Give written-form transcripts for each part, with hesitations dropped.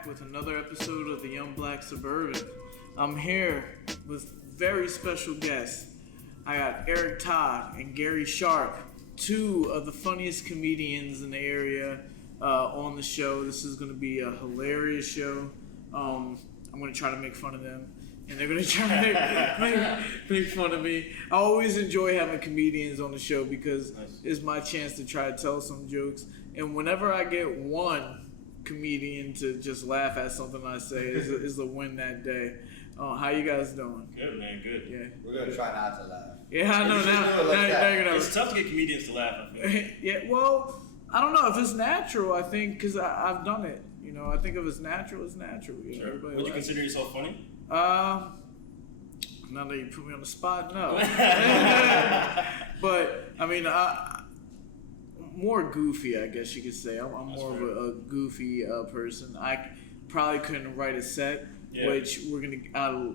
back with another episode of the Young Black Suburban. I'm here with very special guests. I got Eric Todd and Gary Sharp, two of the funniest comedians in the area on the show. This is going to be a hilarious show. I'm going to try to make fun of them, and they're going to try to make fun of me. I always enjoy having comedians on the show because it's my chance to try to tell some jokes. And whenever I get one comedian to just laugh at something I say is a win that day. How you guys doing? Good, man. Good. Yeah. We're gonna try not to laugh. Yeah, I know now. It's tough to get comedians to laugh. I feel. Yeah. Well, I don't know if it's natural. I think because I've done it. You know, I think if it's natural, it's natural. You know, sure. Would you consider yourself funny? Now that you put me on the spot, no. But I mean, more goofy, I guess you could say. I'm more of a goofy person. I probably couldn't write a set, which we're gonna.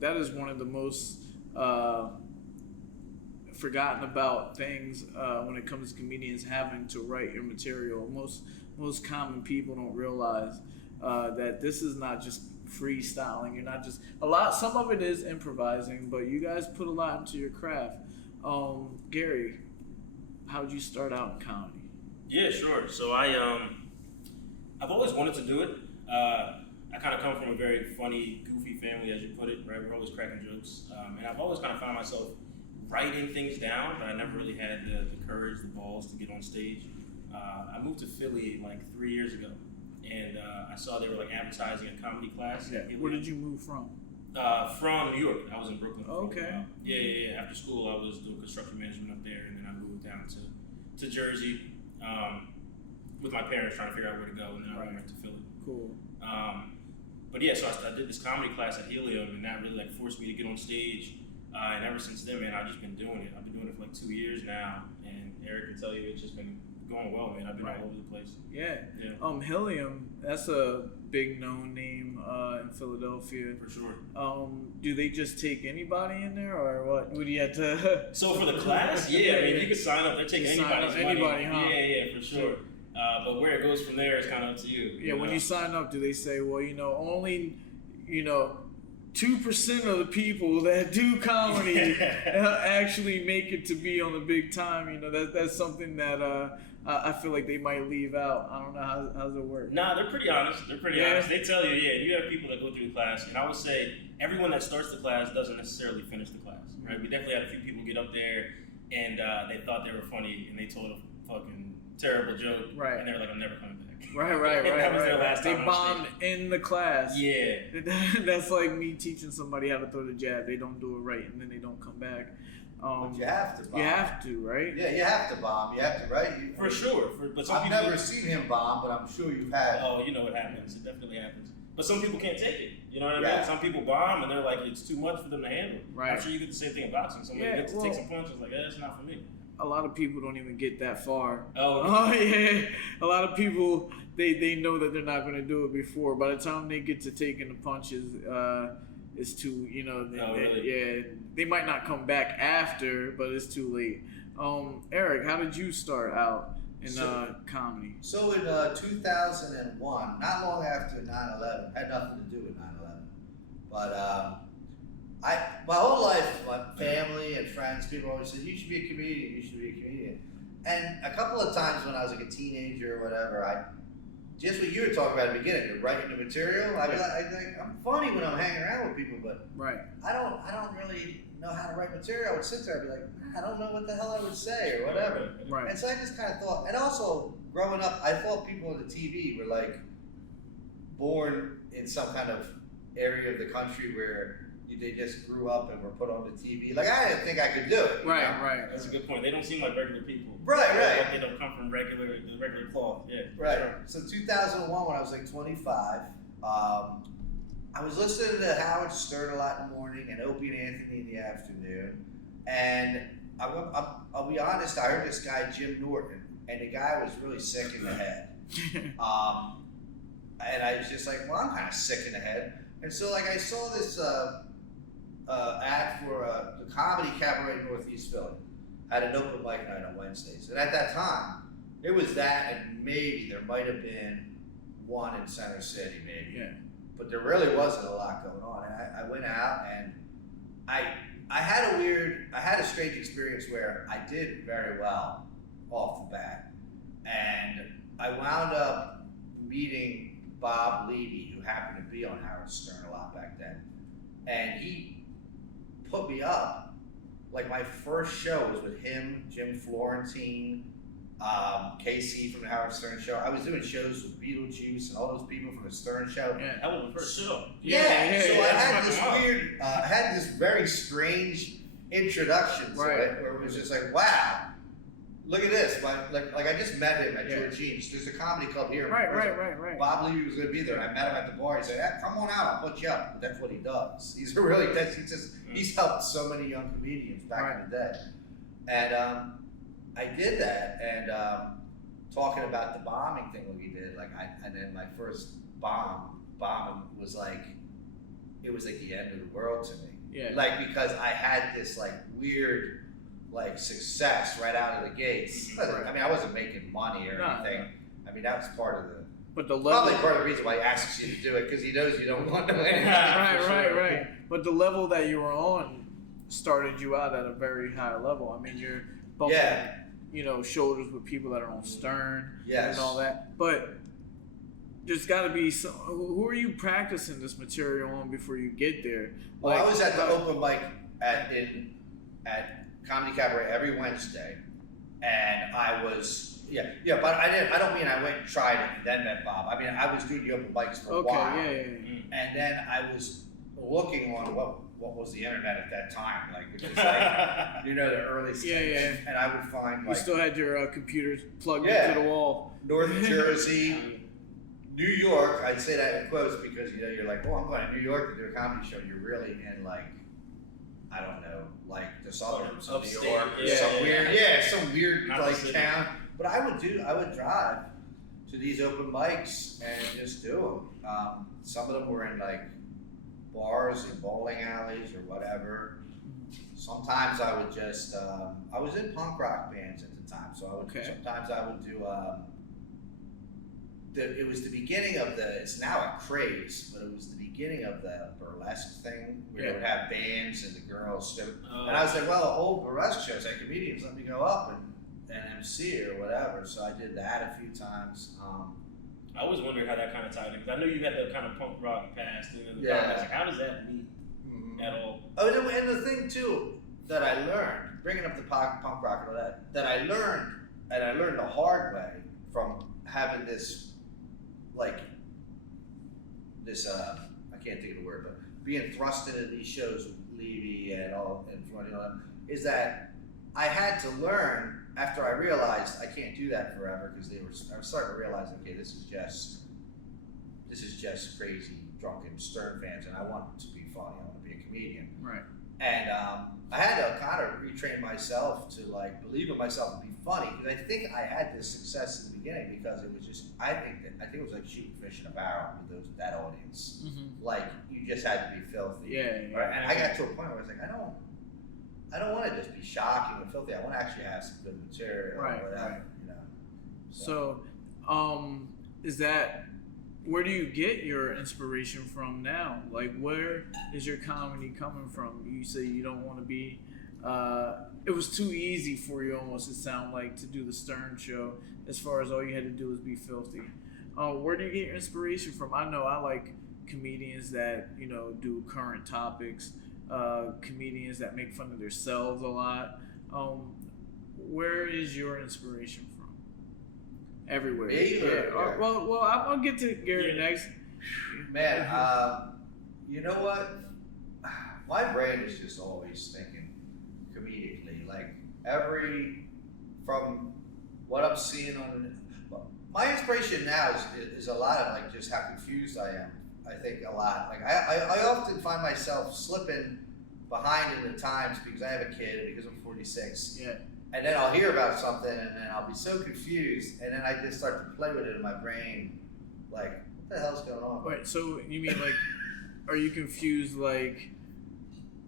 That is one of the most forgotten about things when it comes to comedians having to write your material. Most common people don't realize that this is not just freestyling. You're not just some of it is improvising, but you guys put a lot into your craft. Gary, how'd you start out in comedy? Yeah, sure. So I've always wanted to do it. I kind of come from a very funny, goofy family, as you put it, right? We're always cracking jokes. And I've always kind of found myself writing things down, but I never really had the courage, the balls to get on stage. I moved to Philly like 3 years ago, and I saw they were like advertising a comedy class. Yeah. Where did you move from? From New York. I was in Brooklyn. Okay. Yeah. After school, I was doing construction management up there, and then I moved down to Jersey with my parents trying to figure out where to go, and then I went to Philly. Cool. But yeah, so I did this comedy class at Helium, and that really like forced me to get on stage. And ever since then, man, I've just been doing it. I've been doing it for like 2 years now, and Eric can tell you it's just been going well, man. I've been all over the place. Yeah. Helium, that's a big known name in Philadelphia. For sure. Do they just take anybody in there, or what? Would you have to? So for the class, I mean, you can sign up. They're taking anybody's money. Anybody, huh? Yeah, for sure. But where it goes from there is kind of up to you. Yeah, when you sign up, do they say, well, only, 2% of the people that do comedy actually make it to be on the big time? That's something that I feel like they might leave out. I don't know how does it work. Nah, they're pretty honest. Honest. They tell you, you have people that go through the class, and I would say everyone that starts the class doesn't necessarily finish the class, right? We definitely had a few people get up there, and they thought they were funny, and they told a fucking terrible joke, right? And they were like, I'm never coming back. Right. That was their last time. They bombed in the class. Yeah. That's like me teaching somebody how to throw the jab. They don't do it right, and then they don't come back. But you have to bomb. You have to, right? Yeah, you have to bomb. You have to, right? For sure. But I've never seen him bomb, but I'm sure you've had. Oh, you know what happens. It definitely happens. But some people can't take it. You know what I mean? Yeah. Some people bomb, and they're like, it's too much for them to handle. Right. I'm sure you get the same thing in boxing. Somebody gets to take some punches, like, it's not for me. A lot of people don't even get that far. Oh yeah. A lot of people, they know that they're not going to do it before. By the time they get to taking the punches, it's too, really? they might not come back after, but it's too late. Eric, how did you start out in comedy? So in 2001, not long after 9/11, had nothing to do with 9/11, but my whole life, my family and friends, people always said, you should be a comedian, And a couple of times when I was like a teenager or whatever, just what you were talking about at the beginning, you're writing the material. I'm funny when I'm hanging around with people, but I don't really know how to write material. I would sit there and be like, I don't know what the hell I would say or whatever. Right. And so I just kind of thought, and also growing up, I thought people on the TV were like born in some kind of area of the country where they just grew up and were put on the TV. Like, I didn't think I could do it. Right. That's a good point. They don't seem like regular people. Right. Like they don't come from the regular cloth. Yeah. Right. Sure. So 2001, when I was like 25, I was listening to Howard Stern a lot in the morning and Opie and Anthony in the afternoon. And I'll be honest, I heard this guy, Jim Norton, and the guy was really sick in the head. And I was just like, well, I'm kind of sick in the head. And so like I saw this ad for the Comedy Cabaret in Northeast Philly. Had an open mic night on Wednesdays. And at that time, it was that, and maybe there might have been one in Center City maybe. Yeah. But there really wasn't a lot going on. And I went out and I had a strange experience where I did very well off the bat. And I wound up meeting Bob Levy, who happened to be on Howard Stern a lot back then. And he put me up. Like my first show was with him, Jim Florentine, KC from the Howard Stern Show. I was doing shows with Beetlejuice and all those people from the Stern Show. Yeah, that was the first show. Yeah, so I had this weird, I had this very strange introduction to it, where it was just like, wow, look at this. Like I just met him at Georgine's. There's a comedy club here. Right. Bob Levy was going to be there. I met him at the bar. He said, come on out, I'll put you up. That's what he does. He's helped so many young comedians back in the day. And I did that, and talking about the bombing thing that we did, and then my first bombing was like, it was like the end of the world to me. Yeah. Like, because I had this like weird success right out of the gates. I mean, I wasn't making money or anything. No. I mean, that was part of the. But the level, probably part of the reason why he asks you to do it, because he knows you don't want to win. Right. But the level that you were on started you out at a very high level. I mean, you're bumping, shoulders with people that are on Stern and all that. But there's got to be some. Who are you practicing this material on before you get there? Well, I was at the open mic at Comedy Cabaret every Wednesday, and I was but I don't mean I went and tried it and then met Bob. I mean, I was doing the open mics for a while, and then I was looking on what was the internet at that time, which is like the early stage, and I would find you still had your computers plugged into the wall. North Jersey, New York. I'd say that in quotes because you're like, oh, I'm going to New York to do a comedy show. You're really in I don't know, the suburbs of New York, or some weird town. But I would drive to these open mics and just do them. Some of them were in bars and bowling alleys or whatever. Sometimes I would just, I was in punk rock bands at the time, so sometimes I would do, it was the beginning of it's now a craze, but it was the beginning of the burlesque thing, where they would have bands and the girls. And I was like, well, old burlesque shows, comedians let me go up and MC or whatever. So I did that a few times. I always wondered how that kind of tied in, because I know you had that kind of punk rock past. How does that meet at all? Oh, and the thing too that I learned, bringing up the punk rock and all that I learned, and I learned the hard way from having this, I can't think of the word, but being thrust into these shows with Levy and is that I had to learn after I realized I can't do that forever, because I was starting to realize, okay, this is just crazy drunken Stern fans, and I want to be funny. I want to be a comedian. Right. And I had to kind of retrain myself to believe in myself and be funny, because I think I had this success in the beginning because it was just I think it was like shooting fish in a barrel with that audience. Mm-hmm. You just had to be filthy. Yeah. Right? And I got to a point where I was like, I don't want to just be shocking and filthy. I want to actually have some good material. Right. So, where do you get your inspiration from now? Where is your comedy coming from? You say you don't want to be, it was too easy for you almost, it sounded like, to do the Stern Show, as far as all you had to do was be filthy. Where do you get your inspiration from? I know I like comedians that, do current topics, comedians that make fun of themselves a lot. Where is your inspiration from? Everywhere. Well, I'll get to Gary next. Man, you know what? My brain is just always thinking comedically. From what I'm seeing my inspiration now is a lot of just how confused I am. I think a lot. I often find myself slipping behind in the times because I have a kid and because I'm 46. Yeah. And then I'll hear about something and then I'll be so confused, and then I just start to play with it in my brain, what the hell's going on? Wait, so you mean are you confused I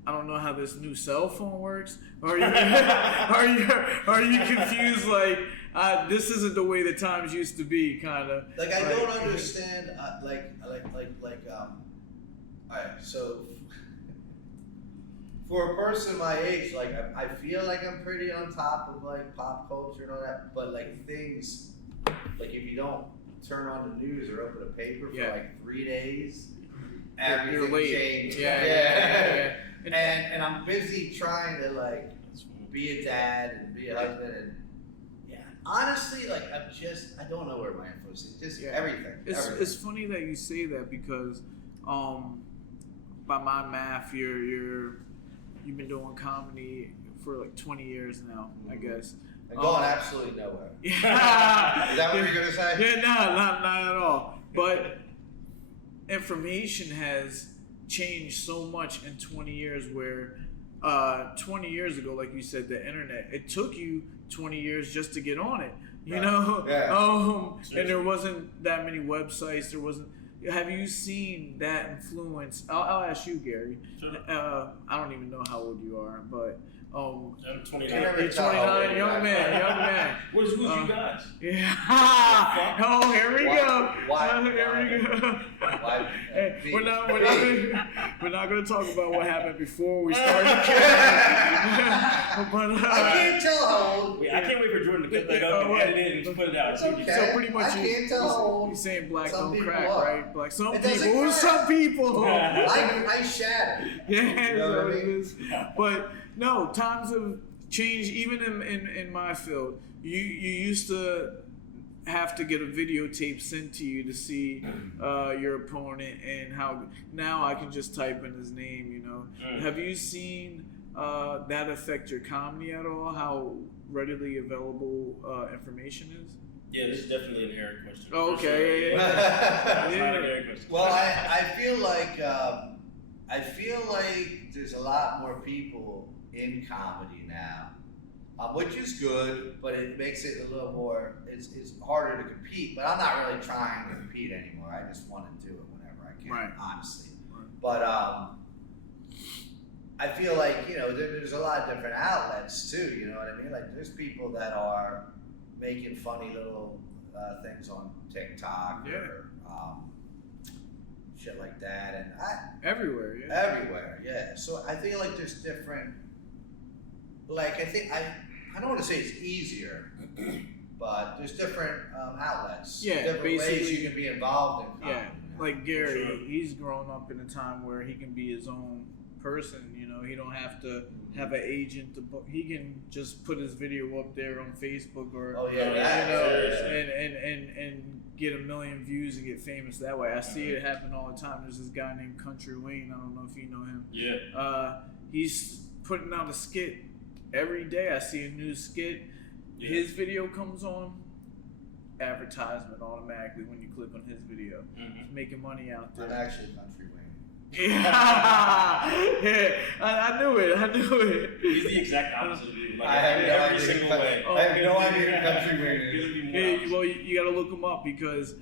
don't know how this new cell phone works? Are you confused This isn't the way the times used to be, kind of. Like I don't understand. All right, so for a person my age, like I feel like I'm pretty on top of like pop culture and all that, but like things, like if you don't turn on the news or open a paper for like 3 days, everything changed. Yeah. And I'm busy trying to like be a dad and be a husband and honestly, like I don't know where my influence is. Just everything. It's funny that you say that because, by my math, you've been doing comedy for like 20 years now, I guess. And going absolutely nowhere. Yeah. Is that what you're gonna say? Yeah, not at all. But information has changed so much in 20 years. Where 20 years ago, like you said, the internet, it took you 20 years just to get on it, you know? Yeah. And there wasn't that many websites. There wasn't. Have you seen that influence? I'll ask you, Gary. Sure. I don't even know how old you are, but I'm 29. You're 29, young man. Who's you guys? Yeah. Oh, here we go. Why? Hey, we're not going to talk about what happened before we started. But I can't tell how old. I can't wait for Jordan to cut that up and edit it and put it out. It's okay. So pretty much I can't tell how old. You're saying black some don't people crack, are. right? Like some It doesn't people. crack. Some people. I shatter. Yeah, You know what I mean? it is. But no, times have changed. Even in my field, you used to have to get a videotape sent to you to see your opponent, and how now I can just type in his name. You know, have you seen that affect your comedy at all? How readily available information is? Yeah, this is definitely an Eric question. Oh, okay, sure. yeah. It's not an Eric question. Well, I feel like there's a lot more people in comedy now, which is good, but it makes it a little more. It's harder to compete, but I'm not really trying to compete anymore. I just want to do it whenever I can, honestly. Right. But I feel like there's a lot of different outlets too. You know what I mean? Like there's people that are making funny little things on TikTok or shit like that, and Everywhere, yeah. So I feel like there's different. Like I don't want to say it's easier, but there's different outlets, different ways you can be involved in comedy. Yeah, like Gary, he's grown up in a time where he can be his own person. You know, he don't have to have an agent. He can just put his video up there on Facebook or and get 1 million views and get famous that way. I see it happen all the time. There's this guy named Country Wayne. I don't know if you know him. Yeah. He's putting out a skit every day. I see a new skit. Yeah. His video comes on, advertisement automatically when you click on his video. He's making money out there. I'm actually Country Wayne. Yeah, I knew it. He's the exact opposite of you. Like I have no every idea. single way. I have no idea who Country Wayne is. Yeah, well, you got to look him up because,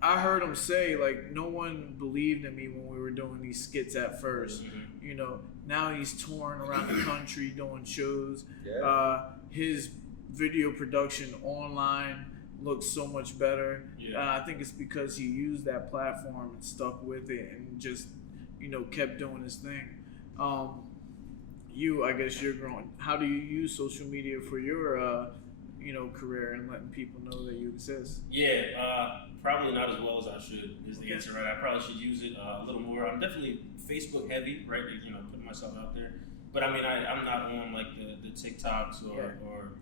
I heard him say, like, no one believed in me when we were doing these skits at first. You know, now he's touring around the country doing shows. Yeah. His video production online looks so much better. Yeah. I think it's because he used that platform and stuck with it and just, kept doing his thing. I guess you're growing. How do you use social media for your, career and letting people know that you exist? Yeah, probably not as well as I should is the answer, right? I probably should use it a little more. I'm definitely Facebook heavy, right? Putting myself out there. But I mean, I'm not on like the TikToks or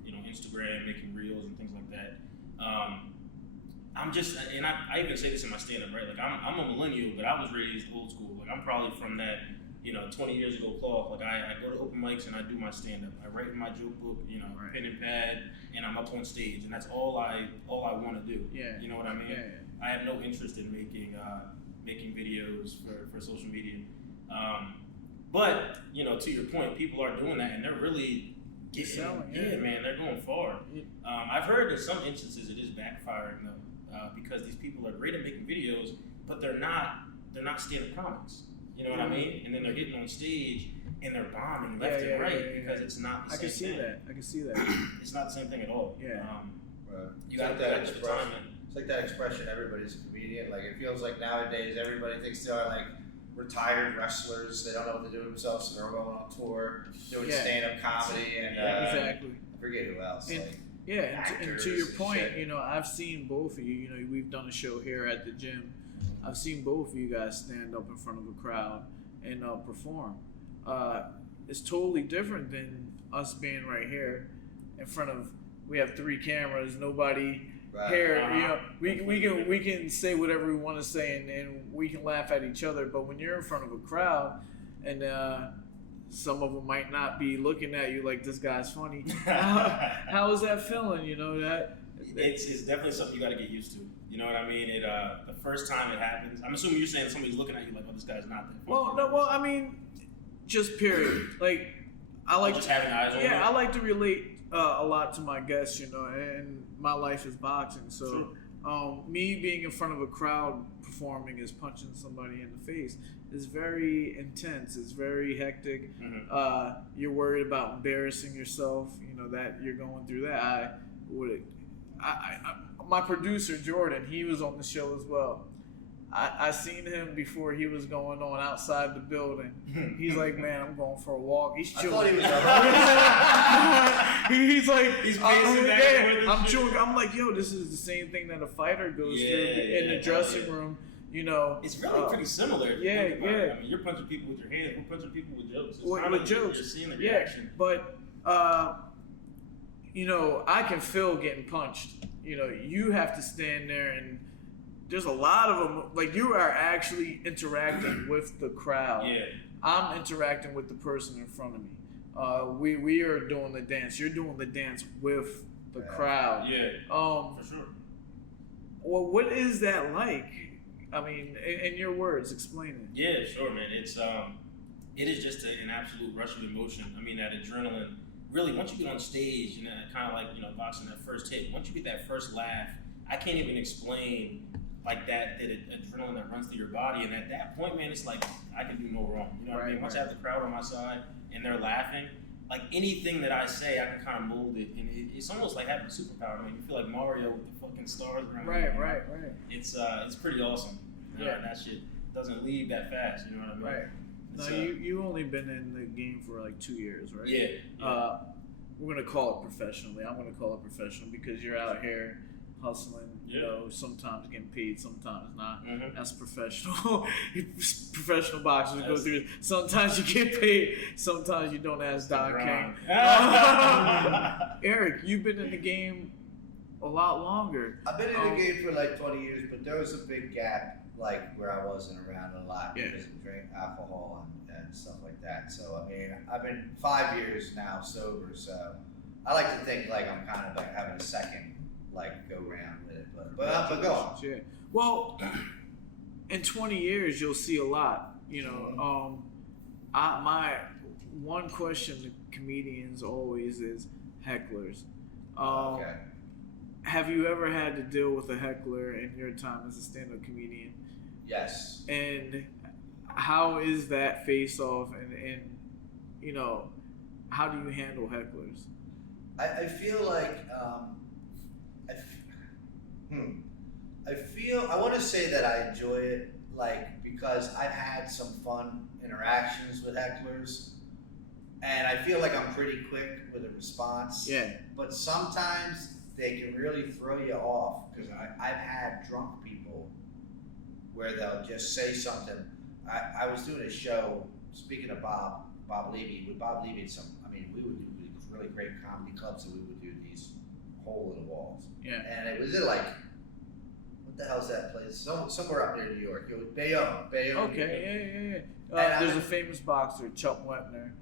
Instagram making reels and things like that. I'm just, and I even say this in my stand-up, right? Like I'm a millennial, but I was raised old school. Like I'm probably from that, 20 years ago cloth. Like I go to open mics and I do my stand-up. I write in my joke book, pen and pad, and I'm up on stage, and that's all I want to do. Yeah. You know what I mean? Yeah. I have no interest in making videos for social media. But to your point, people are doing that, and they're really selling. Yeah, man, they're going far. I've heard in some instances it is backfiring though, because these people are great at making videos, but they're not stand-up comics. You know what I mean? And then they're getting on stage and they're bombing left and right because it's not the same thing. I can see that. It's not the same thing at all. Yeah. Right. You got that expression. It's like that expression, everybody's a comedian. Like, it feels like nowadays everybody thinks they are like retired wrestlers. They don't know what to do with themselves, so they're all going on tour, doing stand-up comedy, and exactly. I forget who else. And, like, and to your point, shit. you know, I've seen both of you. You know, we've done a show here at the gym. I've seen both of you guys stand up in front of a crowd and perform. It's totally different than us being right here in front of. We have 3 cameras, nobody here. You know, we can say whatever we want to say, and we can laugh at each other. But when you're in front of a crowd, and some of them might not be looking at you like this guy's funny. How is that feeling? You know that. It's definitely something you got to get used to. You know what I mean? The first time it happens, I'm assuming you're saying somebody's looking at you like, "Oh, this guy's not that funny." Well, I mean, just period. Like, I like just having eyes on you. I like to relate a lot to my guests, you know, and my life is boxing. So, me being in front of a crowd performing is punching somebody in the face. It's very intense. It's very hectic. Mm-hmm. You're worried about embarrassing yourself. You know that you're going through that. My producer Jordan, he was on the show as well. I seen him before he was going on outside the building. He's like, "Man, I'm going for a walk." He's chilling. I thought he was He's like, he's pacing back and forth and I'm shit. chilling. I'm like, "Yo, this is the same thing that a fighter goes through in the dressing room." You know, it's really pretty similar. If you think about it. I mean, you're punching people with your hands. We're punching people with jokes. With jokes. You're seeing the reaction. But you know, I can feel getting punched. You know, you have to stand there, and there's a lot of them. Like, you are actually interacting with the crowd. Yeah. I'm interacting with the person in front of me. We are doing the dance. You're doing the dance with the crowd. Yeah. For sure. Well, what is that like? I mean, in your words, explain it. Yeah, sure, man. It is just an absolute rush of emotion. I mean, that adrenaline. Really, once you get on stage, and kind of like, you know, boxing, that first hit, once you get that first laugh, I can't even explain like that adrenaline that runs through your body. And at that point, man, it's like, I can do no wrong. You know what I mean? Once I have the crowd on my side and they're laughing, like anything that I say, I can kind of mold it. And it's almost like having a superpower. I mean, you feel like Mario with the fucking stars around you. Right. It's pretty awesome. That shit doesn't leave that fast. You know what I mean? Right. No, you only been in the game for like 2 years, right? Yeah. We're gonna call it professionally. I'm gonna call it professional because you're out here hustling. You know, sometimes getting paid, sometimes not. Mm-hmm. That's professional. Professional boxers go through it. Sometimes you get paid, sometimes you don't. Ask Don King. Eric, you've been in the game a lot longer. I've been in the game for like 20 years, but there was a big gap, like where I wasn't around a lot because of drink alcohol and stuff like that. So I mean, I've been 5 years now sober, so I like to think like I'm kind of like having a second like go round with it. But go on. Yeah. Well, in 20 years, you'll see a lot. You know, my one question to comedians always is hecklers. Okay. Have you ever had to deal with a heckler in your time as a stand-up comedian? Yes. And how is that face-off? And you know, how do you handle hecklers? I feel like I want to say that I enjoy it, like, because I've had some fun interactions with hecklers, and I feel like I'm pretty quick with a response. Yeah. But sometimes they can really throw you off, because I've had drunk people where they'll just say something. I was doing a show, speaking of Bob Levy, with Bob Levy and we would do these really great comedy clubs, and we would do these hole in the walls. Yeah. And it was like, what the hell's that place? Somewhere up near New York. It was Bayonne. Okay, yeah. There's a famous boxer, Chuck Wepner.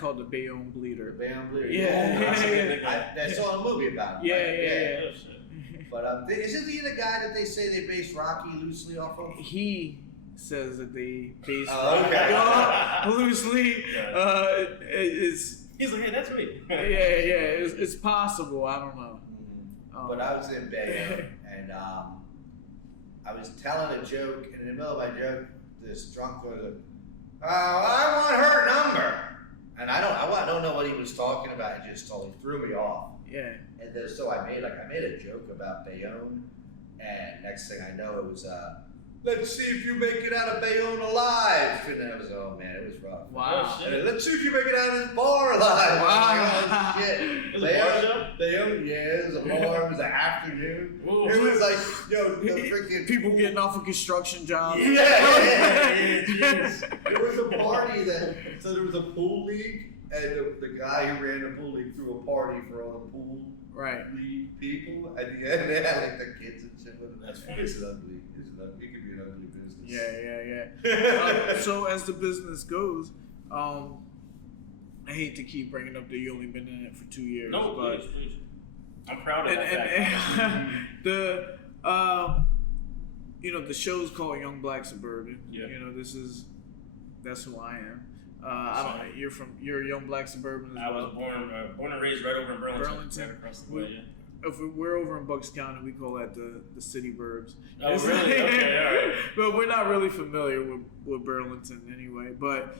Called the Bayonne Bleeder. The Bayonne Bleeder. Yeah. I saw a movie about him. Yeah. But isn't he the guy that they say they based Rocky loosely off of? He says that they based loosely. He's like, hey, that's me. It's possible. I don't know. But I was in Bayonne, and I was telling a joke, and in the middle of my joke, this drunk I want her number. And I don't know what he was talking about. It just totally threw me off. Yeah. And then, so I made a joke about Bayonne, and next thing I know, it was let's see if you make it out of Bayonne alive. And then it was, oh man, it was rough. Wow. And then, let's see if you make it out of this bar alive. Wow. Like, oh, shit. It was a bar show? Bayonne, yeah, it was a bar. It was an afternoon. Ooh. It was like, yo, the freaking People getting off of construction jobs. Yeah. Jeez. There was a party so there was a pool league, and the guy who ran the pool league threw a party for all the pool Right. league people. At the end, they had like the kids and shit with them. That's funny. It's an ugly. It could be an ugly business. Yeah. So as the business goes, I hate to keep bringing up that you only been in it for 2 years. No, but please. I'm proud of that and the the show's called Young Black Suburban. Yeah. That's who I am. I don't know. You're a Young Black Suburban as I well. was born and raised right over in Burlington. Burlington. Right across the way, yeah. If we're over in Bucks County, we call that the city burbs. Oh, really? Okay, all right. But we're not really familiar with Burlington anyway. But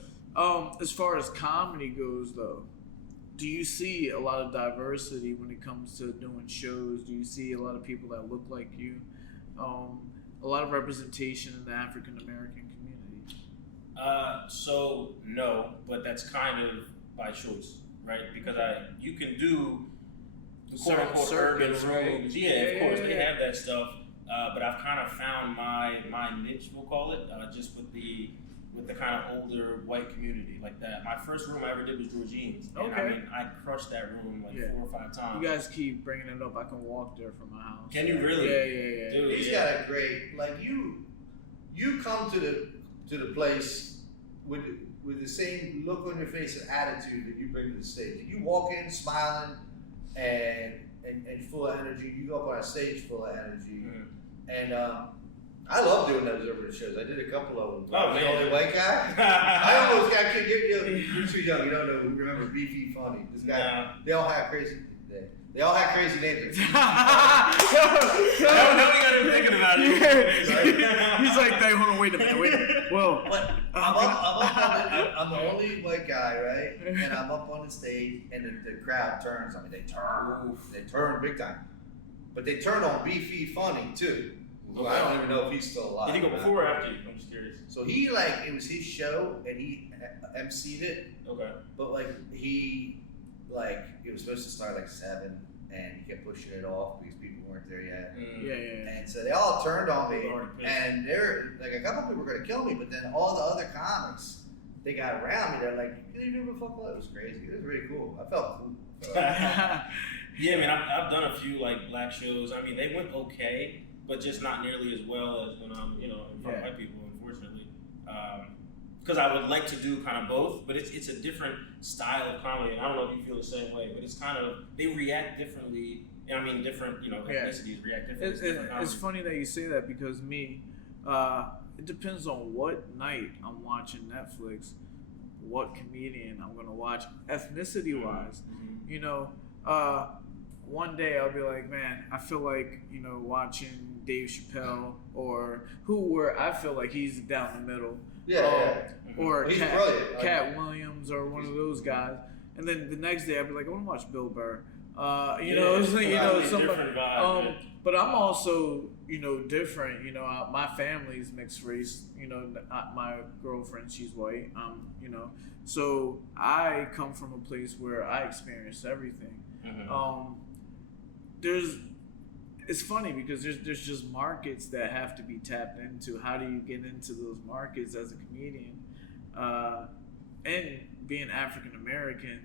as far as comedy goes, though, do you see a lot of diversity when it comes to doing shows? Do you see a lot of people that look like you? A lot of representation in the African American community? So no, but that's kind of by choice, right? Because you can do the quote unquote urban circles, right? rooms. Yeah, of course, they have that stuff. But I've kind of found my niche, we'll call it, just with the kind of older white community like that. My first room I ever did was Georgine's. And Okay. I mean, I crushed that room like 4 or 5 times. You guys keep bringing it up. I can walk there from my house. Can you really? Yeah. Dude, He's got a great, like, you come to the place with the same look on your face and attitude that you bring to the stage. You walk in smiling and full of energy. You go up on a stage full of energy. And I love doing those urban shows. I did a couple of them. Oh, The man. Only White Guy. I can't get you. You're too young. You don't know. Remember Beefy Funny? This guy. No. They all have crazy. They all have crazy names. Now we got him thinking about it. He's like, hey, hold on, wait a minute. Well, But I'm the only white guy, right? And I'm up on the stage, and the crowd turns. I mean, they turn big time. But they turn on Beefy Funny too. Who I don't even know if he's still alive. Did he go before or after you? I'm just curious. So he it was his show, and he emceed it. Okay. But it was supposed to start 7, and he kept pushing it off because people weren't there yet. Yeah. And so they all turned on me, Already pissed. and they're like, a couple people were gonna kill me, but then all the other comics, they got around me. They're like, "You didn't even fuck with it." It was crazy. It was really cool. I felt cool. Yeah, I mean, I've done a few black shows. I mean, they went okay, but just not nearly as well as when I'm in front of white people, unfortunately. Because I would like to do kind of both, but it's a different style of comedy. And I don't know if you feel the same way, but it's kind of, they react differently. I mean, different ethnicities react differently. It's funny that you say that because me, it depends on what night I'm watching Netflix, what comedian I'm gonna watch, ethnicity wise. Mm-hmm. One day I'll be like, man, I feel like watching Dave Chappelle or where I feel like he's down the middle. Or He's Cat Williams or one of those guys. And then the next day I'll be like, I want to watch Bill Burr. Different vibe. But I'm also, different. My family's mixed race. My girlfriend, she's white. So I come from a place where I experienced everything. Mm-hmm. It's funny because there's just markets that have to be tapped into. How do you get into those markets as a comedian? And being African American,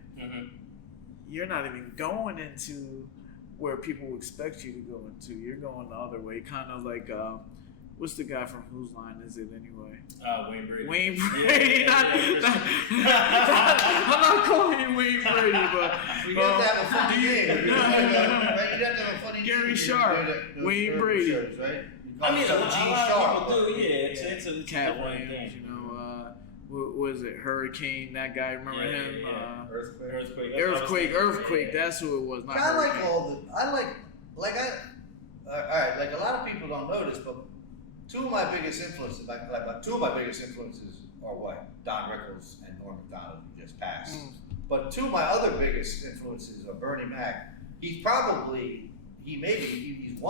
you're not even going into where people expect you to go into. You're going the other way, kind of like what's the guy from Whose Line Is It anyway? Wayne Brady. Wayne Brady. I'm not calling you Wayne Brady, but you have to have a funny name. You have to have a funny name. Gary Sharp, Wayne Brady. Shows, right? I mean, a lot Sharp, of people do. Yeah, it's a Cat different Williams, thing. what was it? Hurricane, that guy, remember him? Yeah. Earthquake. Earthquake, that's who it was. Not I like Hurricane. all right, like a lot of people don't know this, but two of my biggest influences Don Rickles and Norm Macdonald who just passed. But two of my other biggest influences are Bernie Mac. He's one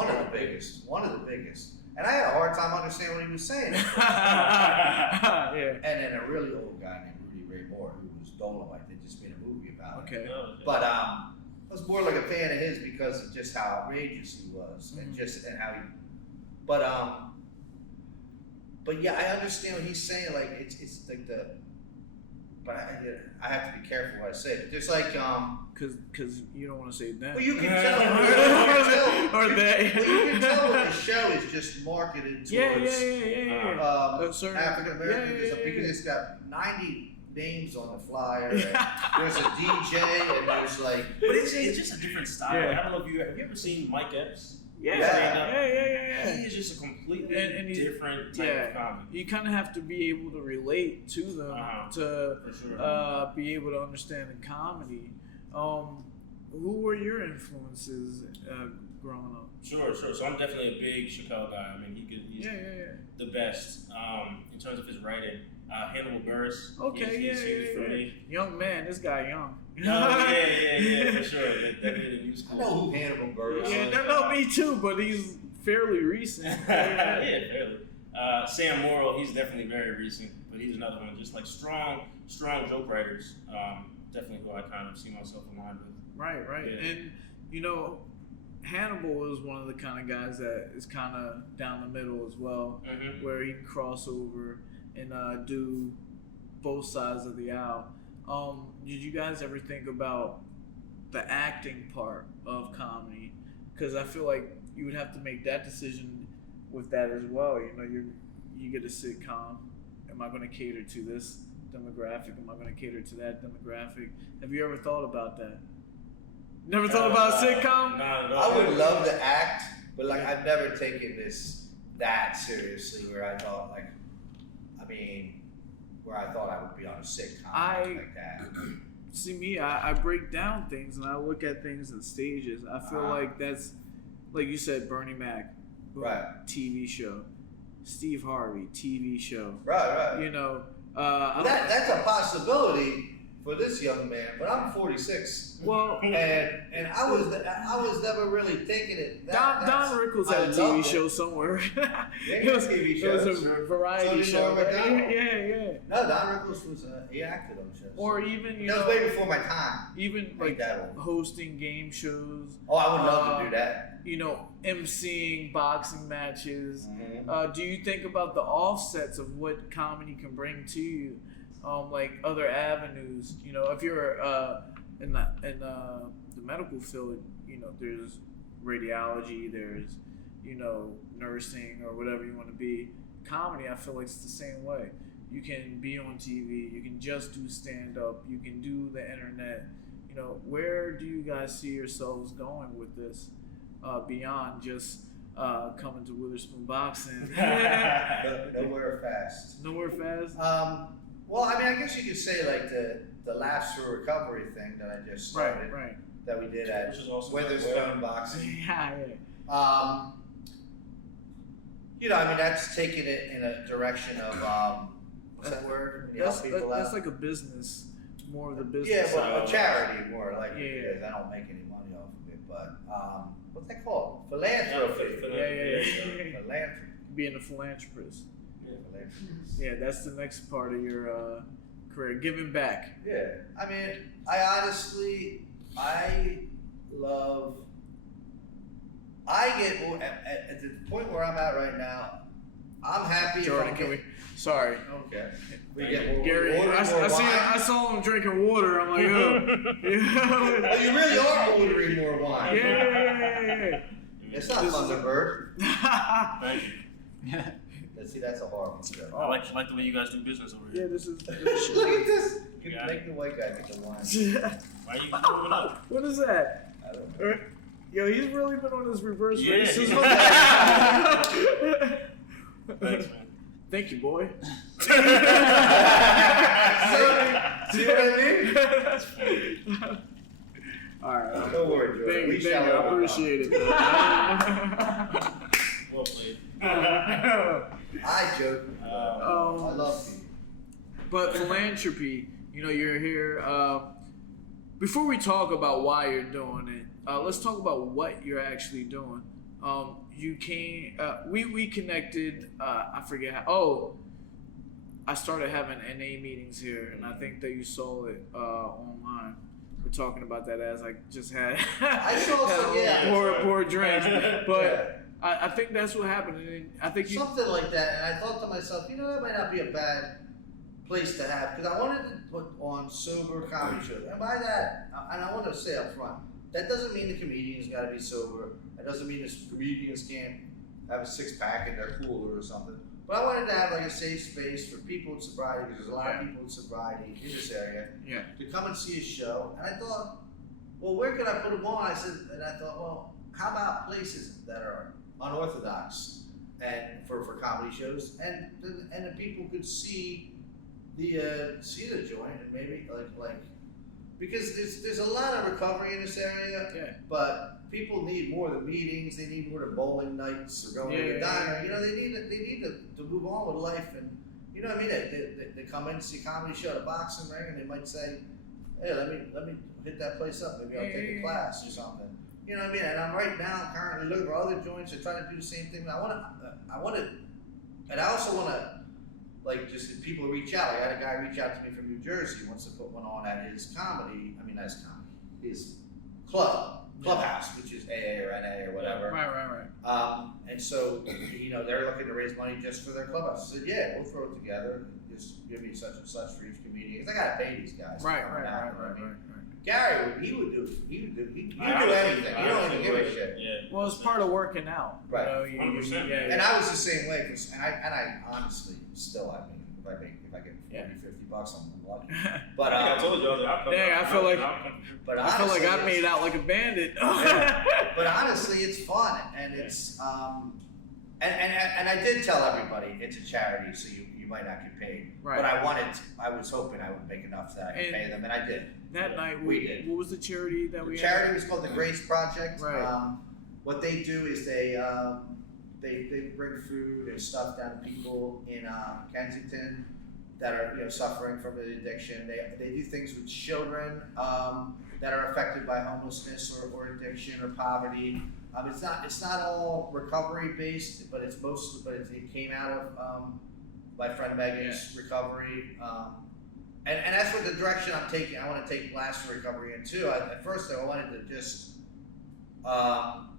of the biggest. And I had a hard time understanding what he was saying. Yeah. And then a really old guy named Rudy Ray Moore, who was Dolomite. They just made a movie about him. Okay. But I was more like a fan of his because of just how outrageous he was, and how he. But yeah, I understand what he's saying. Like it's like the. But I have to be careful what I say. But there's like Cause you don't want to say that. Well, you can tell. Or they. Well, you can tell when the show is just marketed towards African American because it's got 90 names on the flyer. And there's a DJ and there's like. But it's just a different style. Yeah. I don't know if have you ever seen Mike Epps? Yeah. He is just a completely different type of comedy. You kind of have to be able to relate to them to be able to understand the comedy. Who were your influences growing up? Sure. So I'm definitely a big Chappelle guy. I mean, he's the best in terms of his writing. Hannibal Buress. Okay, he was for me. Young man, this guy young. Yeah, for sure. That did a new school. I know who Hannibal Buress is. Yeah, no, me too, but he's fairly recent. Yeah, fairly. Sam Morrill, he's definitely very recent, but he's another one. Just like strong joke writers. Definitely who I kind of see myself aligned with. Right. Yeah. And, Hannibal is one of the kind of guys that is kind of down the middle as well, where he can cross over and do both sides of the aisle. Did you guys ever think about the acting part of comedy? Because I feel like you would have to make that decision with that as well. You get a sitcom. Am I going to cater to this demographic? Am I going to cater to that demographic? Have you ever thought about that? Never thought about a sitcom? No. I would love to act, but like I've never taken this that seriously. Where I thought where I thought I would be on a sitcom like that. See me, I break down things and I look at things in stages. I feel like that's, like you said, Bernie Mac, Right. TV show. Steve Harvey, TV show. Right. That's a possibility for this young man, but I'm 46. Well, and I was never really thinking it. Don Rickles had a TV show somewhere. It was a TV show. It was a variety show. Yeah. No, Don Rickles he acted on shows. Or even that was way before my time. Even like hosting game shows. Oh, I would love to do that. emceeing boxing matches. Do you think about the offsets of what comedy can bring to you? Like other avenues, if you're in the medical field, there's radiology, there's nursing or whatever you want to be. Comedy, I feel like it's the same way. You can be on TV, you can just do stand up, you can do the internet. Where do you guys see yourselves going with this beyond just coming to Witherspoon Boxing? Nowhere fast. Nowhere fast. Well, I mean, I guess you could say like the Laughs for Recovery thing that I just started, right. that we did at Witherspoon Boxing. Yeah. I mean, that's taking it in a direction of what's that word? That's like a business, more of the business. Yeah, well, a charity more like yeah. Because I don't make any money off of it, but what's that called? Philanthropy. Yeah. Philanthropy. Being a philanthropist. Yeah, that's the next part of your career, giving back. Yeah, I mean, I get at the point where I'm at right now. I'm happy. Jordan, can we? Sorry. Okay. We get Gary. I saw him drinking water. I'm like, oh. Well, you really are ordering more wine. Yeah. It's not Thunderbird. Thank you. See, that's a horrible joke. I like the way you guys do business over here. Yeah, this is. Look at this. Make the white guy get the wine. Why are you moving up? What is that? I don't know. Yo, he's really been on his reverse racism. Thanks, man. Thank you, boy. See what I mean? All right. Don't worry, Jordan. Thank you. I appreciate it. Well played. I joke. I love you. But philanthropy, you're here. Before we talk about why you're doing it, let's talk about what you're actually doing. You came, we connected, I forget how, I started having NA meetings here, and I think that you saw it online. We're talking about that as I just had, I saw some, yeah. Poor drinks. But I think that's what happened. And I think something like that, and I thought to myself, that might not be a bad place to have, because I wanted to put on sober comedy shows. And by that, and I want to say up front, that doesn't mean the comedians got to be sober. That doesn't mean the comedians can't have a six-pack in their cooler or something. But I wanted to have like a safe space for people with sobriety, because there's a lot of people with sobriety in this area, to come and see a show. And I thought, well, where could I put them on? I thought, well, how about places that are unorthodox and for comedy shows, and the people could see the joint, and maybe like because there's a lot of recovery in this area, but people need more than meetings. They need more than bowling nights or going to the diner. They need to move on with life, and what I mean. They come in to see a comedy show at a boxing ring, and they might say, "Hey, let me hit that place up. Maybe I'll take a class or something." You know what I mean? And I'm right now currently looking for other joints and trying to do the same thing. I want to, and I also want to. Like, just people reach out. I had a guy reach out to me from New Jersey. He wants to put one on at his his clubhouse, which is AA or NA or whatever. Right. And so, they're looking to raise money just for their clubhouse. I said, yeah, we'll throw it together. Just give me such and such for each comedian. Because I got to pay these guys. Right. Gary, he would do anything. He don't even give a shit. Yeah. Well, it's part of working out. Right. 100%. And I was the same way. And I honestly still, if I get 40, $50, I'm lucky. But I told you, I feel like I made out like a bandit. But honestly, it's fun, and it's and I did tell everybody it's a charity, so you might not get paid. Right. But I was hoping I would make enough that I could pay them, and I did. That night we did. What was the charity that we had? The charity was called the Grace Project. Right. What they do is they bring food and stuff down to people in Kensington that are suffering from an addiction. They do things with children that are affected by homelessness or addiction or poverty. It's not all recovery based, but it came out of my friend Megan's recovery. And that's what the direction I'm taking. I want to take Blast Recovery in too. At first, I wanted to just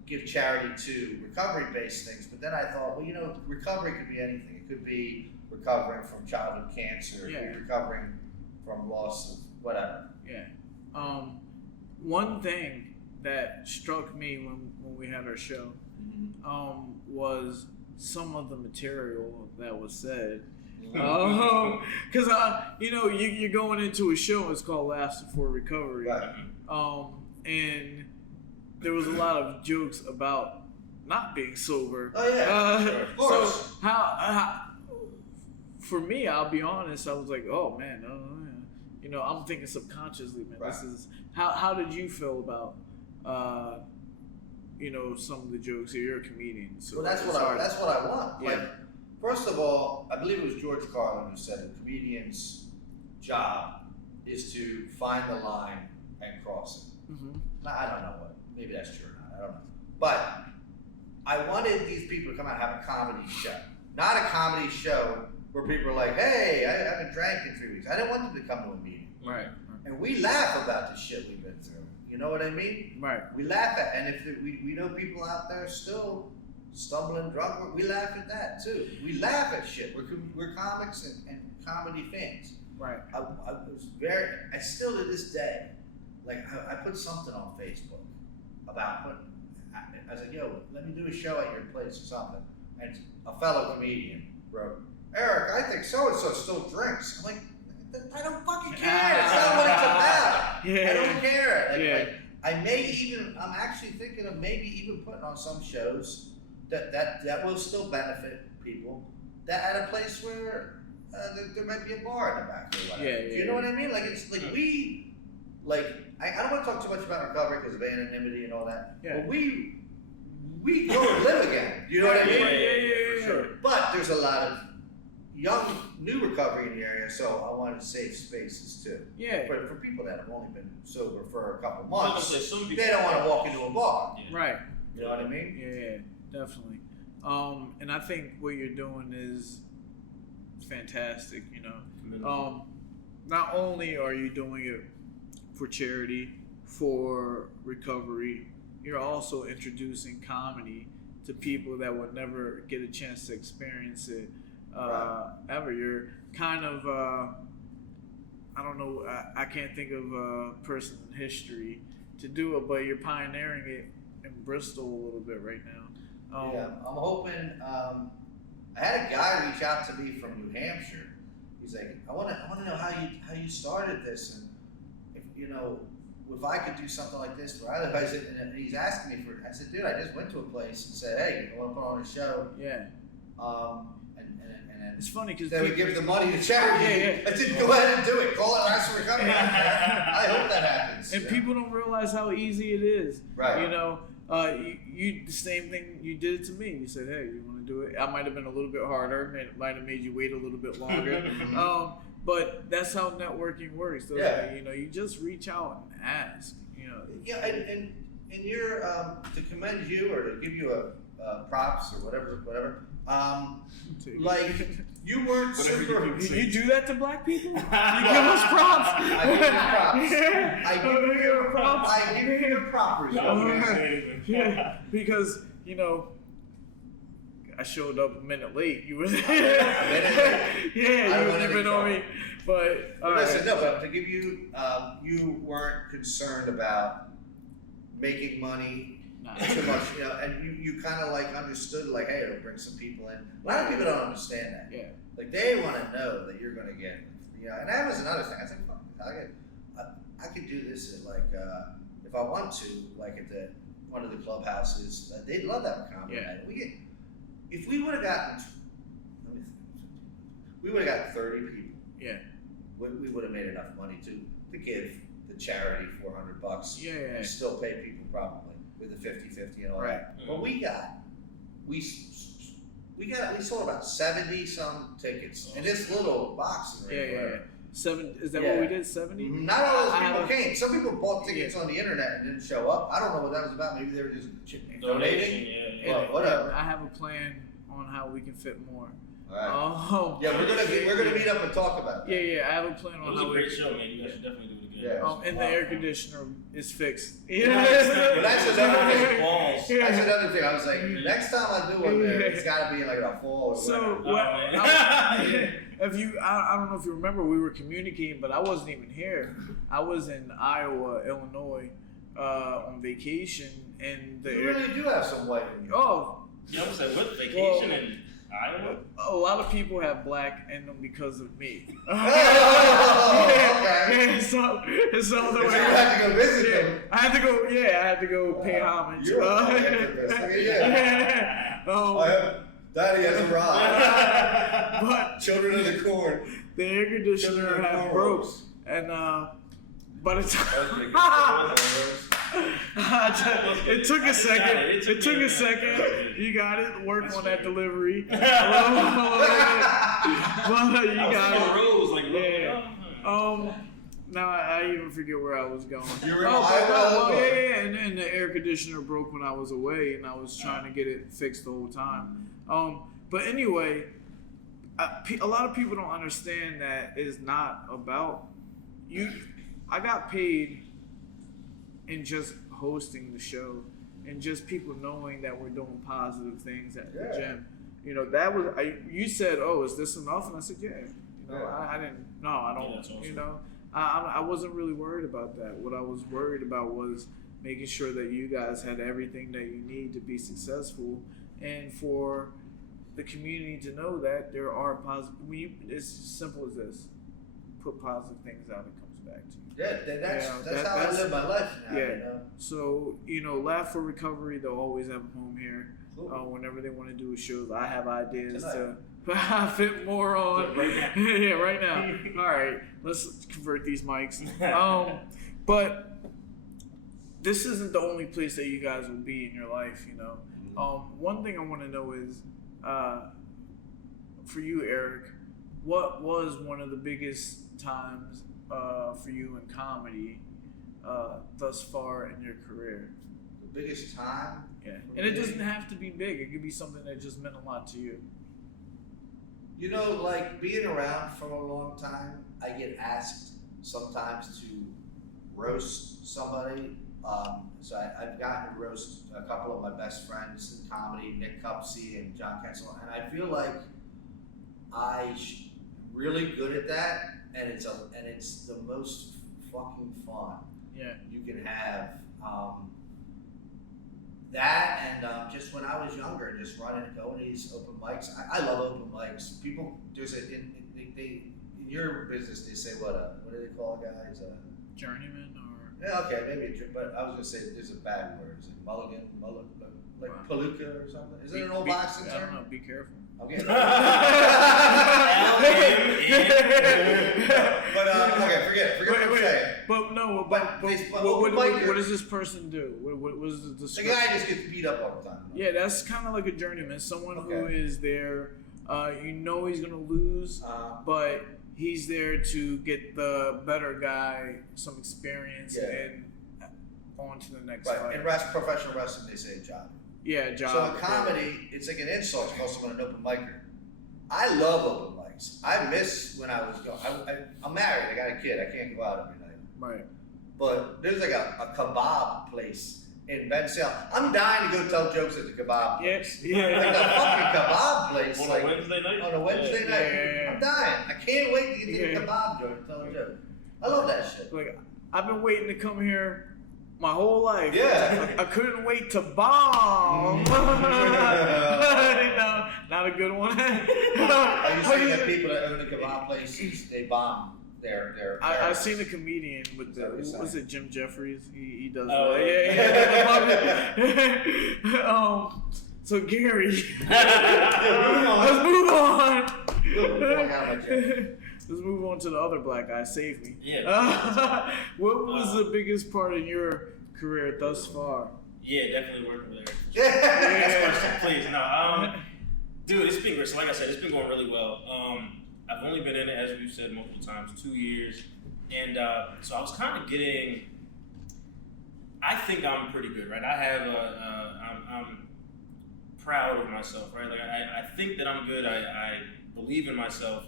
give charity to recovery-based things, but then I thought, well, recovery could be anything. It could be recovering from childhood cancer, it could be recovering from loss of whatever. Yeah. One thing that struck me when we had our show was some of the material that was said. Because you're going into a show. It's called Laughs Before Recovery, and there was a lot of jokes about not being sober. Oh yeah, sure. Of course. So how for me, I'll be honest. I was like, oh man, I'm thinking subconsciously, man. Right. This is how did you feel about some of the jokes? You're a comedian, so well, that's what I want. Yeah. Like, first of all, I believe it was George Carlin who said the comedian's job is to find the line and cross it. Mm-hmm. Now, I don't know maybe that's true or not. I don't know. But I wanted these people to come out and have a comedy show, not a comedy show where people are like, "Hey, I haven't drank in 3 weeks." I didn't want them to come to a meeting. Right. And we laugh about the shit we've been through. You know what I mean? Right. We laugh at, and if we know people out there still stumbling drunk, we laugh at that too. We laugh at shit. We're comics and comedy fans. Right. I still to this day, like I put something on Facebook about I was like, yo, let me do a show at your place or something. And a fellow comedian wrote, Eric, I think so-and-so still drinks. I'm like, I don't fucking care. It's not what it's about. Yeah. I don't care. Yeah. I'm actually thinking of maybe even putting on some shows that will still benefit people that at a place where there might be a bar in the back or whatever. Yeah, Do you know what I mean? Like it's like I don't want to talk too much about recovery because of anonymity and all that. Yeah. But we go and live again. You know what I mean? Yeah. For sure. But there's a lot of new recovery in the area, so I wanted safe spaces too. Yeah. For people that have only been sober for a couple I was gonna months, say, some people- they don't want to walk into a bar. Yeah. Right. You know what I mean? Yeah, definitely. And I think what you're doing is fantastic, you know. Not only are you doing it for charity, for recovery, you're also introducing comedy to people that would never get a chance to experience it ever. You're kind of, I don't know, I can't think of a person in history to do it, but you're pioneering it in Bristol a little bit right now. Yeah, I'm hoping. I had a guy reach out to me from New Hampshire. He's like, I want to know how you started this, and if I could do something like this for other guys. And he's asking me for. I said, dude, I just went to a place and said, hey, I want to put on a show. Yeah. And It's funny because they would give the money to charity. Yeah. I said, go ahead and do it. Call it National Recovery. I hope that happens. And people don't realize how easy it is. Right. You know, you the same thing you did to me. You said, hey, you want to do it? I might have been a little bit harder. It might have made you wait a little bit longer. But that's how networking works. So, Yeah. you know, you just reach out and ask. You know. Yeah, and you're to commend you or to give you a props or whatever. Like you weren't super. You do that to black people? You give us props. I give you props. Yeah. I give you your props. I give you your props. Yeah, because you know, I showed up a minute late. You were there. Yeah, you've been on me. But listen, no, but to give you, you weren't concerned about making money too much, you know, and you kind of like understood, like, hey, it'll bring some people in. A lot of people don't understand that. Yeah. Like they want to know that you're going to get, you know, and that was another thing. I was like, fuck, I could do this at like, if I want to, like at one of the clubhouses. They'd love to have a comedy night. If we would have gotten, we would have got 30 people. Yeah. We would have made enough money to give the charity $400. Yeah. And still pay people probably with the 50-50 and all Right. that. But we sold about 70 some tickets in this little boxing ring. Yeah. 7 is that what we did? 70? Not all those people came. Some people bought tickets on the internet and didn't show up. I don't know what that was about. Maybe they were just donating. Yeah. Well, whatever. I have a plan on how we can fit more. All right. Yeah, we're gonna meet up and talk about that. Yeah. I have a plan It on was how a we great show, man. You guys should definitely do it again. Yeah. and the air conditioner is fixed. But that's another thing. Balls. That's another thing. I was like, next time I do one there, it's got to be like a fall or So whatever. if you, I don't know if you remember, we were communicating, but I wasn't even here. I was in Iowa, Illinois, on vacation, and the You really do have some white in you. You know what I'm saying? With vacation in Iowa? A lot of people have black in them because of me. Okay. So So you had to go visit them. I had to go pay homage. You're a philanthropist. Look at you. Daddy has arrived. But Children of the corn. the air conditioner had broke, and by the time it took a second. It took a second. You got it. Work on that delivery. But you got it. Now I even forget where I was going. You were in Iowa? And the air conditioner broke when I was away, and I was trying to get it fixed the whole time. But anyway, a lot of people don't understand that it's not about you. I got paid in just hosting the show and just people knowing that we're doing positive things at the gym. You know, that was you said, "Oh, is this enough?" And I said, "Yeah." You know, I didn't. No, I don't. Yeah, that's awesome. You know, I wasn't really worried about that. What I was worried about was making sure that you guys had everything that you need to be successful, and for the community to know that there are positive. It's as simple as this: put positive things out, it comes back to you. Yeah, that's how I live my life now. Yeah. You know? So, Laugh for Recovery, they'll always have a home here. Whenever they want to do a show, I have ideas to fit more on. Yeah, right now. All right, let's convert these mics. But this isn't the only place that you guys will be in your life, you know. One thing I want to know is, for you, Eric, what was one of the biggest times for you in comedy thus far in your career? The biggest time? Yeah. And it doesn't have to be big. It could be something that just meant a lot to you. You know, like being around for a long time, I get asked sometimes to roast somebody. So I've gotten to roast a couple of my best friends in comedy, Nick Cupsey and John Ketzel, and I feel like I'm really good at that, and it's the most fucking fun you can have. That and just when I was younger, just going to these open mics. I love open mics. People, in your business they say what do they call guys? Journeyman or? Yeah, okay, maybe. But I was gonna say there's a bad word. Is it mulligan, like Wow. palooka or something? Is it an old boxing I don't term? know. Be careful. Okay. But okay, forget what I'm saying. But no, what does this person do? What is the The description? guy just gets beat up all the time. Yeah, that's kind of like a journeyman, someone who is there. He's gonna lose, but he's there to get the better guy some experience and on to the next fight. In professional wrestling, they say job. Yeah, job. So in comedy, it's like an insult to call someone an open micer. I love open mics. I miss when I was going. I'm married. I got a kid. I can't go out every night. Right. But there's like a kebab place in Ben Sale. I'm dying to go tell jokes at the kebab place. Yeah. Like a fucking kebab place. On like, a Wednesday night? On a Wednesday night. Yeah. I'm dying. I can't wait to get to the kebab joint and tell a joke. I love that shit. Like, I've been waiting to come here my whole life. Yeah. I couldn't wait to bomb. No, not a good one. Are you saying that people that own a kebab place, they bomb their I've seen a comedian with was it Jim Jeffries? He does Oh, that. Yeah. So Gary, let's move on. Let's move on to the other black guy. Save me. Yeah. What was the biggest part in your career thus far? Yeah, definitely working with Eric. Yeah. Next question, please. No, dude, it's been, so like I said, it's been going really well. I've only been in it, as we've said multiple times, 2 years, and so I was kind of getting. I think I'm pretty good, right? I have I'm proud of myself, right? Like I think that I'm good. I believe in myself,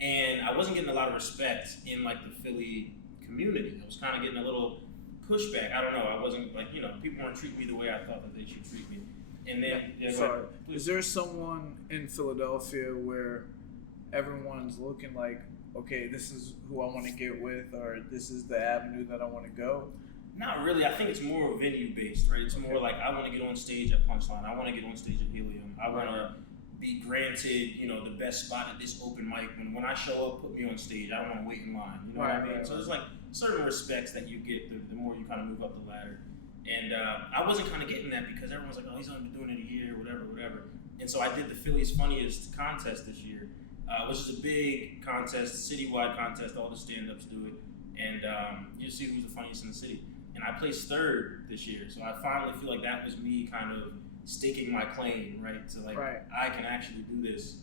and I wasn't getting a lot of respect in like the Philly community. I was kind of getting a little pushback. I don't know. I wasn't like, people weren't treating me the way I thought that they should treat me. And then, sorry, is there someone in Philadelphia where everyone's looking like, okay, this is who I want to get with, or this is the avenue that I want to go? Not really. I think it's more venue based, right? It's more like I want to get on stage at Punchline. I want to get on stage at Helium. I want to be granted, the best spot at this open mic. When I show up, put me on stage. I don't want to wait in line. You know what I mean? So there's like certain respects that you get the more you kind of move up the ladder. And I wasn't kind of getting that because everyone's like, oh, he's only been doing it a year, whatever. And so I did the Philly's Funniest contest this year, which is a big contest, citywide contest. All the stand-ups do it. And you see who's the funniest in the city. And I placed third this year. So I finally feel like that was me kind of staking my claim, right? To I can actually do this,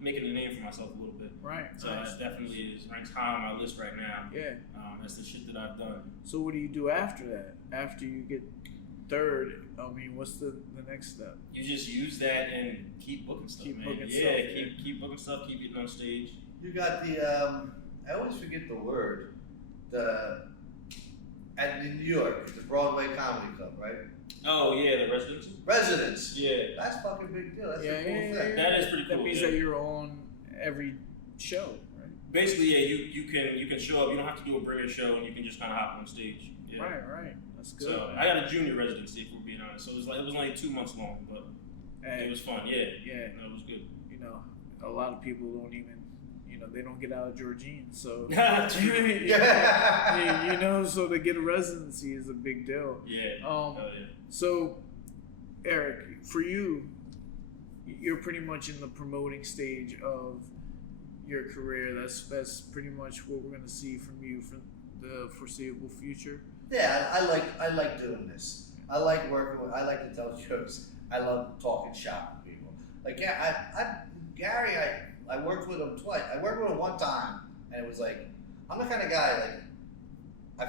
making a name for myself a little bit. Right. So that definitely ranks high on my list right now. Yeah. That's the shit that I've done. So what do you do after that? After you get third, what's the next step? You just use that and keep booking stuff, man. Keep booking stuff, keep getting on stage. You got the I always forget the word. In New York, the Broadway Comedy Club, right? Oh yeah, the Residence. Residence. Yeah. That's fucking big deal. That's a cool thing. That is pretty cool. That means that you're on every show, right? Basically, yeah, you can show up. You don't have to do a brilliant show, and you can just kind of hop on stage. Yeah. Right. That's good. So I got a junior residency, if we're being honest. So it was only 2 months long, but it was fun. Yeah. No, it was good. A lot of people don't even. They don't get out of Georgine, so so to get a residency is a big deal. Yeah. So, Eric, for you, you're pretty much in the promoting stage of your career. That's pretty much what we're gonna see from you for the foreseeable future. Yeah, I like doing this. I like working with. I like to tell jokes. I love talking shop with people. Like Gary, I worked with him twice. I worked with him one time, and it was like, I'm the kind of guy like, I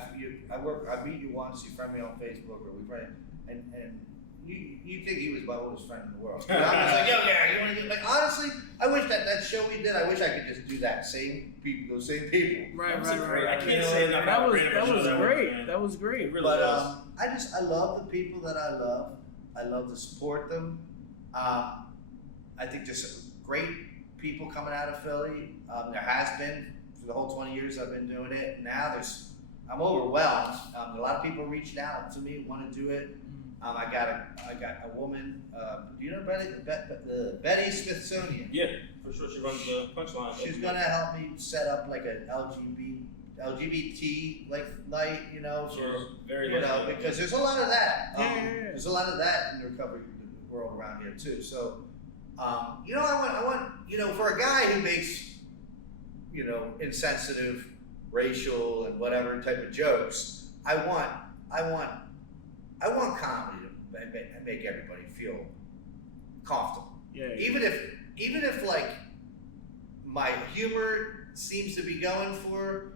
meet you once, you friend me on Facebook, or we friend, and you think he was my oldest friend in the world. And I'm just like, yo, yeah, you want to get, like, honestly, I wish that show we did, I wish I could just do that, those same people. Right. I can't say enough. That was great. That was great. It really But was. I love the people that I love. I love to support them. I think there's great people coming out of Philly. There has been for the whole 20 years I've been doing it. Now I'm overwhelmed. A lot of people reached out to me, want to do it. I got a woman. Do you know Betty Smithsonian? Yeah, for sure. She runs the Punchline. She's gonna help me set up like an LGBT like night, you know. Sure. Very You know, because there's a lot of that. Yeah. There's a lot of that in the recovery world around here too. So, you know, I want, you know, for a guy who makes, you know, insensitive, racial, and whatever type of jokes, I want comedy to make everybody feel comfortable. Yeah. Even if like my humor seems to be going for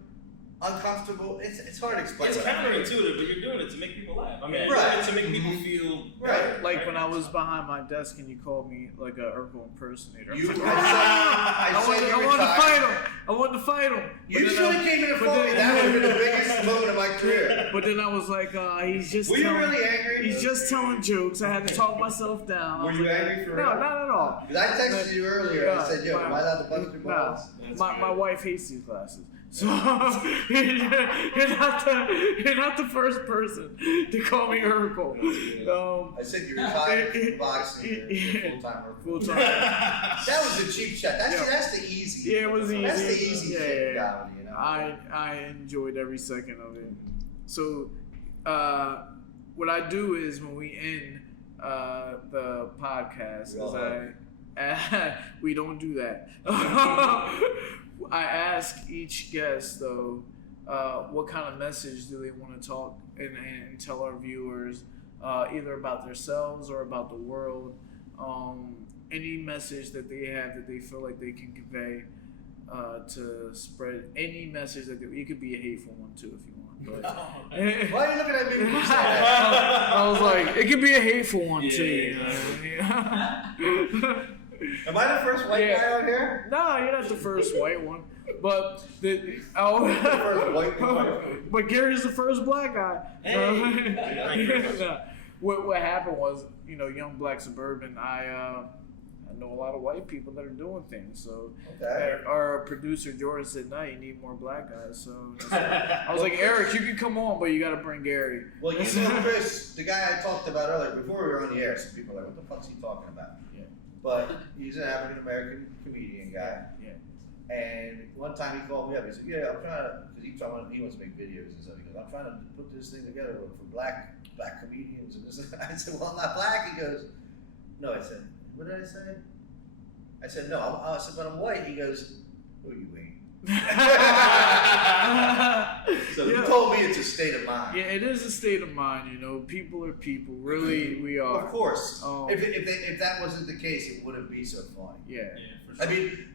uncomfortable, it's hard to explain. It's what I mean. counterintuitive, but you're doing it to make people laugh. I mean, you're Right. doing it to make people feel Right. Like when I was behind my desk and you called me like a Urkel impersonator. I said I you wanted to retired. fight him. I wanted to fight him. You But then should I- have came in and but fought me. then- That would have been the biggest moment of my career. But then I was like, he's just Were you telling, really angry? he's just telling jokes. I had to talk myself down. I Were was you like, angry for No, real? not at all. Because I texted you earlier. I said, "Yo, my- am I allowed to bust your Nah, balls?" my wife hates these glasses. So you're not the first person to call me Urkel. I said you're retired from boxing. You're full time worker. Full time. That was the cheap shot. Yeah. That's the easy. Yeah, it was easy. That's the easy Yeah, shit, yeah. comedy, you know. I enjoyed every second of it. So what I do is when we end the podcast, we don't do that. I ask each guest though, what kind of message do they want to talk and tell our viewers, either about themselves or about the world. Any message that they have that they feel like they can convey to spread any message that it could be a hateful one too if you want. But Why are you looking at me when you say that? I was like, it could be a hateful one too. Yeah, You know? Am I the first white Yeah. guy out here? No, you're not the first white one, but first white one. but Gary's the first black guy. Hey. No. What happened was, you know, Young Black Suburban. I know a lot of white people that are doing things. So Okay. our producer Jordan said, "No, you need more black guys." So I was like, "Eric, you can come on, but you got to bring Gary." Well, you know Chris, the guy I talked about earlier, before we were on the air, some people are like, what the fuck's he talking about? Yeah. But he's an African American comedian guy. Yeah. And one time he called me up. He said, "Yeah, I'm trying to," because he wants to make videos and stuff. He goes, "I'm trying to put this thing together for black comedians." And this. I said, "Well, I'm not black." He goes, "No." I said, "What did I say?" I said, "No." I said, "But I'm white." He goes, "Oh, you ain't." So Yeah. he told me it's a state of mind. Yeah, it is a state of mind. You know, people are people. Really, we Of are. course. Um, If that wasn't the case, it wouldn't be so funny. Yeah. Yeah, for I sure. mean,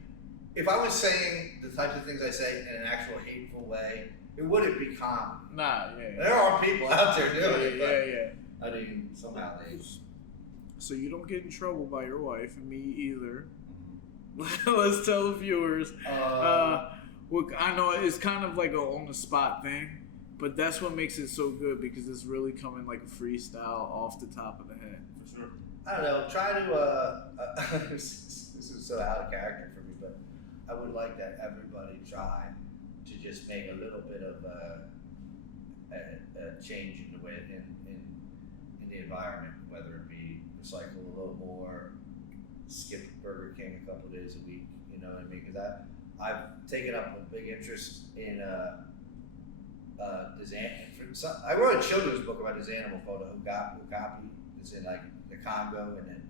if I was saying the types of things I say in an actual hateful way, it wouldn't be common. Nah. Yeah. There are people out there doing it, but Yeah. I mean, somehow they. So you don't get in trouble by your wife and me either. Let's tell the viewers. Look, I know it's kind of like a on the spot thing, but that's what makes it so good because it's really coming like a freestyle off the top of the head. For sure. I don't know. Try to. This is so out of character for me, but I would like that everybody try to just make a little bit of a change in the way in the environment, whether it be recycle a little more, skip Burger King a couple of days a week. You know what I mean? Because I've taken up a big interest in this I wrote a children's book about this animal called the Okapi. It's in like the Congo, and then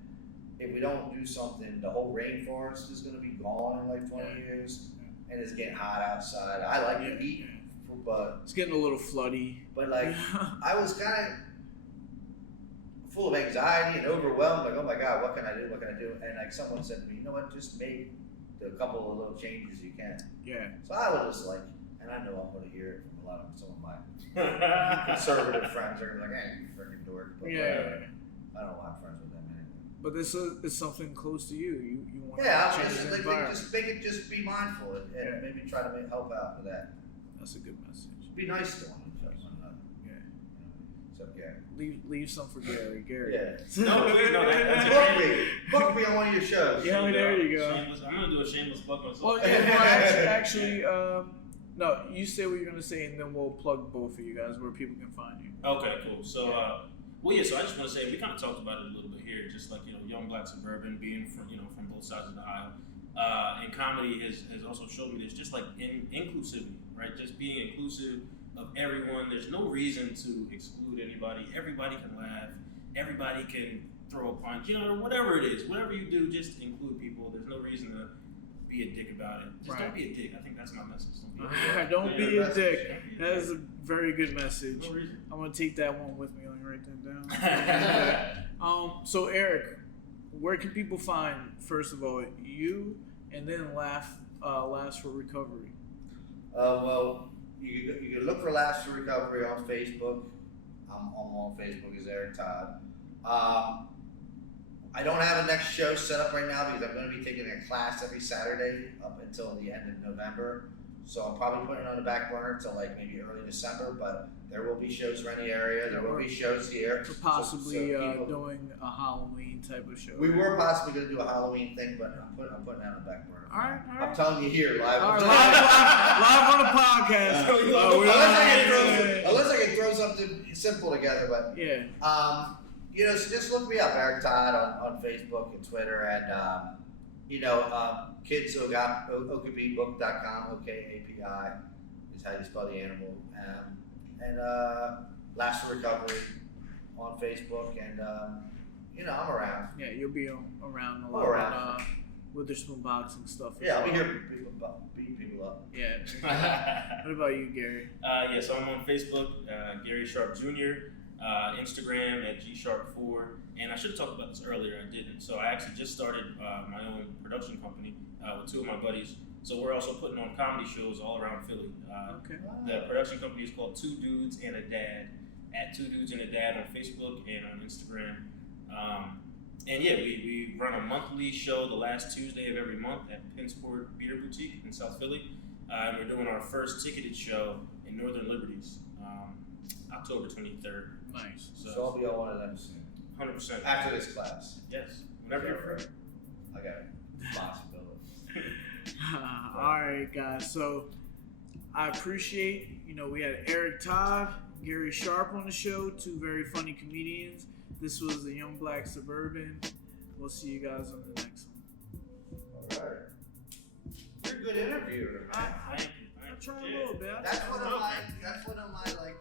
if we don't do something, the whole rainforest is going to be gone in like 20 years, and it's getting hot outside. I like to eat, but It's getting a little floody. like I was kind of full of anxiety and overwhelmed. Like, oh my God, what can I do? What can I do? And like someone said to me, you know what? Just make do a couple of little changes you can. Yeah. So I would just like, and I know I'm going to hear it from a lot of some of my conservative friends. They're gonna be like, "Hey, you freaking dork." But Yeah. whatever. I don't want friends with them anyway. But this is something close to you. You want Yeah, to I'm change just the like, environment. just make it, just be mindful and Yeah. maybe try to help out with that. That's a good message. Be nice to one another. Yeah. So yeah. Leave some for Gary. Gary. Yeah. That's Book me on one of your shows. Yeah, there you go. Shameless, I'm gonna do a shameless plug myself. Well, actually, no. You say what you're gonna say, and then we'll plug both of you guys where people can find you. Okay, cool. So, so I just want to say we kind of talked about it a little bit here, just like Young Black Suburban being from from both sides of the aisle, and comedy has also showed me this, just like inclusivity, right? Just being inclusive of everyone. There's no reason to exclude anybody. Everybody can laugh. Everybody can throw a punch. Whatever it is, whatever you do, just include people. There's no reason to be a dick about it. Just don't be a dick. I think that's my message. Don't be a dick. That is a very good message. No reason. I'm gonna take that one with me. Let me write that down. So Eric, where can people find, first of all, you, and then Laughs for Recovery? Well, you can look for Laughs for Recovery on Facebook. I'm on Facebook as Eric Todd. I don't have a next show set up right now because I'm going to be taking a class every Saturday up until the end of November. So I'm probably putting it on the back burner until like maybe early December, but there will be shows around the area. There will be shows here. Or possibly So people, doing a Halloween type of show. we were possibly going to do a Halloween thing, but I'm putting that on the back burner. All right. I'm telling you here, live. All right, live on the podcast. Unless I can throw something simple together, but Yeah. so just look me up, Eric Todd, on Facebook and Twitter, and kidsokapebook.com, OKAPI is how you spell the animal, and Laughs for Recovery on Facebook, and I'm around. Yeah, you'll be around a lot Around. on Witherspoon Boxing stuff. Yeah, I'll be here beating people up. Yeah. What about you, Gary? So I'm on Facebook, Gary Sharp Jr., Instagram at gsharp4, and I should have talked about this earlier, I didn't. So I actually just started my own production company with two of my buddies. So we're also putting on comedy shows all around Philly. Okay. The production company is called Two Dudes and a Dad, at Two Dudes and a Dad on Facebook and on Instagram. We run a monthly show the last Tuesday of every month at Pinsport Beer Boutique in South Philly. And we're doing our first ticketed show in Northern Liberties, October 23rd. Nice. So I'll be on one of them soon. 100%. After this class. Yes. Whenever you're free. I got a possibility. All right, guys. So I appreciate, we had Eric Todd, Gary Sharp on the show, two very funny comedians. This was the Young Black Suburban. We'll see you guys on the next one. All right. You're a good interviewer. I try a little bit. That's one of my like